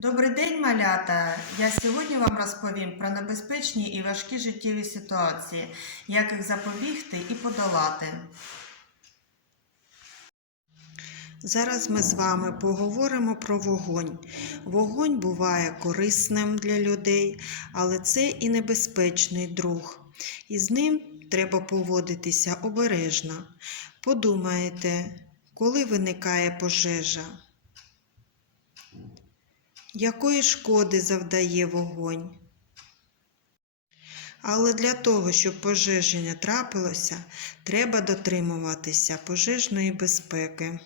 Добрий день, малята! Я сьогодні вам розповім про небезпечні і важкі життєві ситуації, як їх запобігти і подолати. Зараз ми з вами поговоримо про вогонь. Вогонь буває корисним для людей, але це і небезпечний друг. І з ним треба поводитися обережно. Подумайте, коли виникає пожежа. Якої шкоди завдає вогонь? Але для того, щоб пожежі не трапилося, треба дотримуватися пожежної безпеки.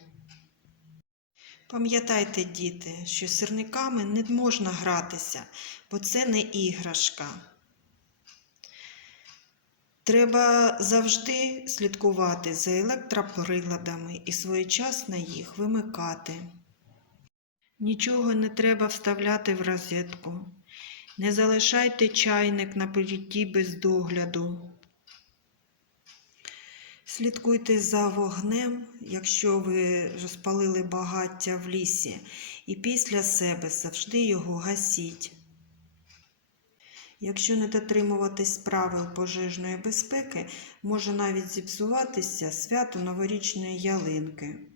Пам'ятайте, діти, що сирниками не можна гратися, бо це не іграшка. Треба завжди слідкувати за електроприладами і своєчасно їх вимикати. Нічого не треба вставляти в розетку. Не залишайте чайник на плиті без догляду. Слідкуйте за вогнем, якщо ви розпалили багаття в лісі, і після себе завжди його гасіть. Якщо не дотримуватись правил пожежної безпеки, може навіть зіпсуватися свято новорічної ялинки.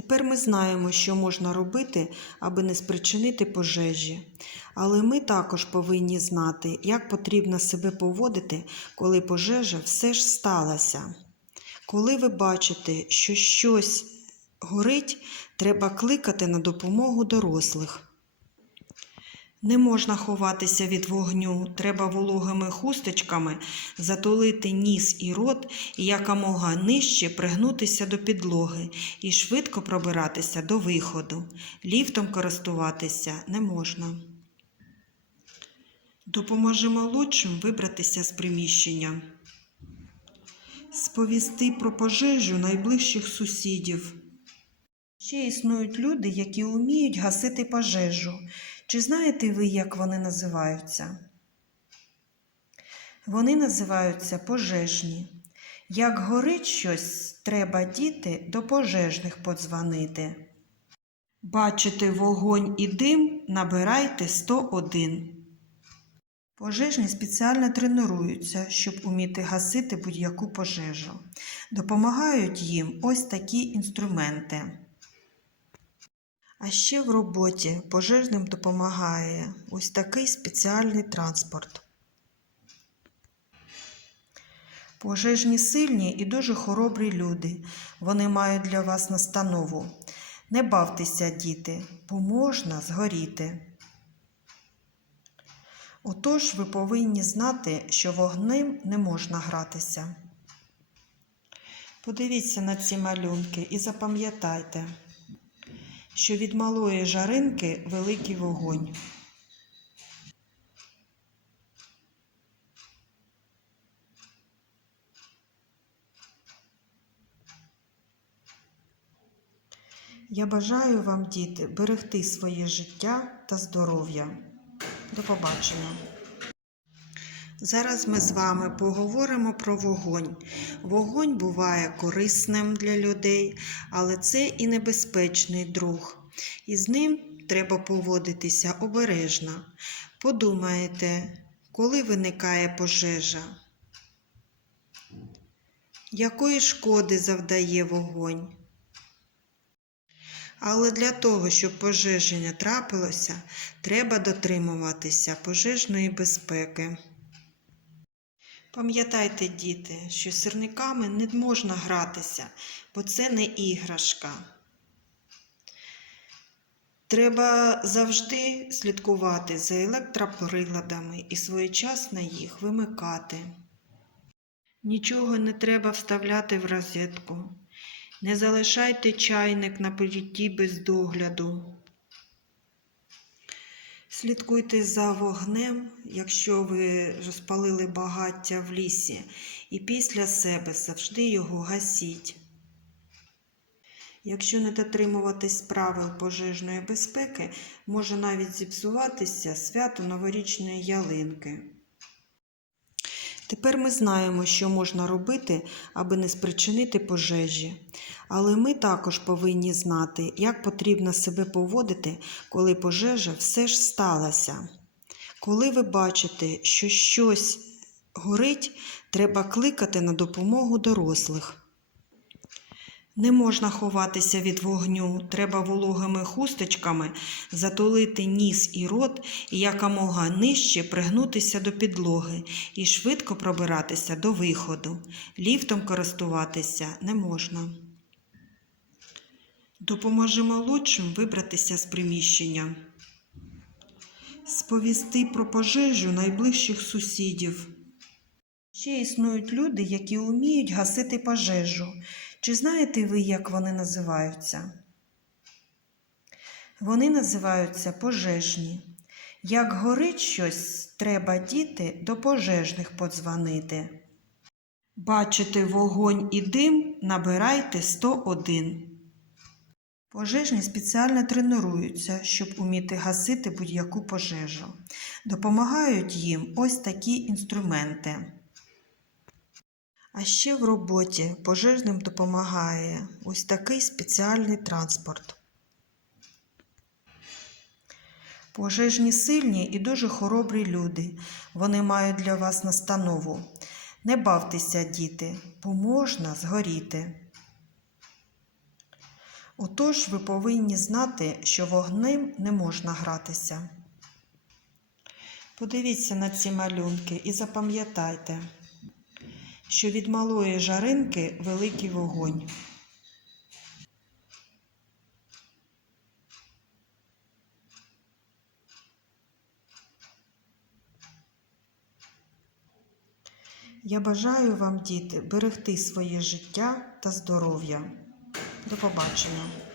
Тепер ми знаємо, що можна робити, аби не спричинити пожежі. Але ми також повинні знати, як потрібно себе поводити, коли пожежа все ж сталася. Коли ви бачите, що щось горить, треба кликати на допомогу дорослих. Не можна ховатися від вогню, треба вологими хусточками затулити ніс і рот і якомога нижче пригнутися до підлоги і швидко пробиратися до виходу. Ліфтом користуватися не можна. Допоможи молодшим вибратися з приміщення. Сповісти про пожежу найближчих сусідів. Ще існують люди, які вміють гасити пожежу. Чи знаєте ви, як вони називаються? Вони називаються пожежні. Як горить щось, треба діти до пожежних подзвонити. Бачите вогонь і дим, набирайте 101. Пожежні спеціально тренуються, щоб уміти гасити будь-яку пожежу. Допомагають їм ось такі інструменти. А ще в роботі пожежним допомагає ось такий спеціальний транспорт. Пожежні сильні і дуже хоробрі люди. Вони мають для вас настанову. Не бавтеся, діти, бо можна згоріти. Отож ви повинні знати, що вогнем не можна гратися. Подивіться на ці малюнки і запам'ятайте що від малої жаринки великий вогонь. Я бажаю вам, діти, берегти своє життя та здоров'я. До побачення. Зараз ми з вами поговоримо про вогонь. Вогонь буває корисним для людей, але це і небезпечний друг. І з ним треба поводитися обережно. Подумайте, коли виникає пожежа, якої шкоди завдає вогонь? Але для того, щоб пожежі не трапилося, треба дотримуватися пожежної безпеки. Пам'ятайте, діти, що сирниками не можна гратися, бо це не іграшка. Треба завжди слідкувати за електроприладами і своєчасно їх вимикати. Нічого не треба вставляти в розетку. Не залишайте чайник на плиті без догляду. Слідкуйте за вогнем, якщо ви розпалили багаття в лісі, і після себе завжди його гасіть. Якщо не дотримуватись правил пожежної безпеки, може навіть зіпсуватися свято новорічної ялинки. Тепер ми знаємо, що можна робити, аби не спричинити пожежі. Але ми також повинні знати, як потрібно себе поводити, коли пожежа все ж сталася. Коли ви бачите, що щось горить, треба кликати на допомогу дорослих. Не можна ховатися від вогню, треба вологими хусточками затулити ніс і рот і якомога нижче пригнутися до підлоги і швидко пробиратися до виходу. Ліфтом користуватися не можна. Допоможи молодшим вибратися з приміщення. Сповісти про пожежу найближчих сусідів. Ще існують люди, які вміють гасити пожежу. Чи знаєте ви, як вони називаються? Вони називаються пожежні. Як горить щось, треба діти до пожежних подзвонити. Бачите вогонь і дим, набирайте 101. Пожежні спеціально тренуються, щоб уміти гасити будь-яку пожежу. Допомагають їм ось такі інструменти. А ще в роботі пожежним допомагає ось такий спеціальний транспорт. Пожежні сильні і дуже хоробрі люди. Вони мають для вас настанову. Не бавтеся, діти, бо можна згоріти. Отож ви повинні знати, що вогнем не можна гратися. Подивіться на ці малюнки і запам'ятайте що від малої жаринки великий вогонь. Я бажаю вам, діти, берегти своє життя та здоров'я. До побачення!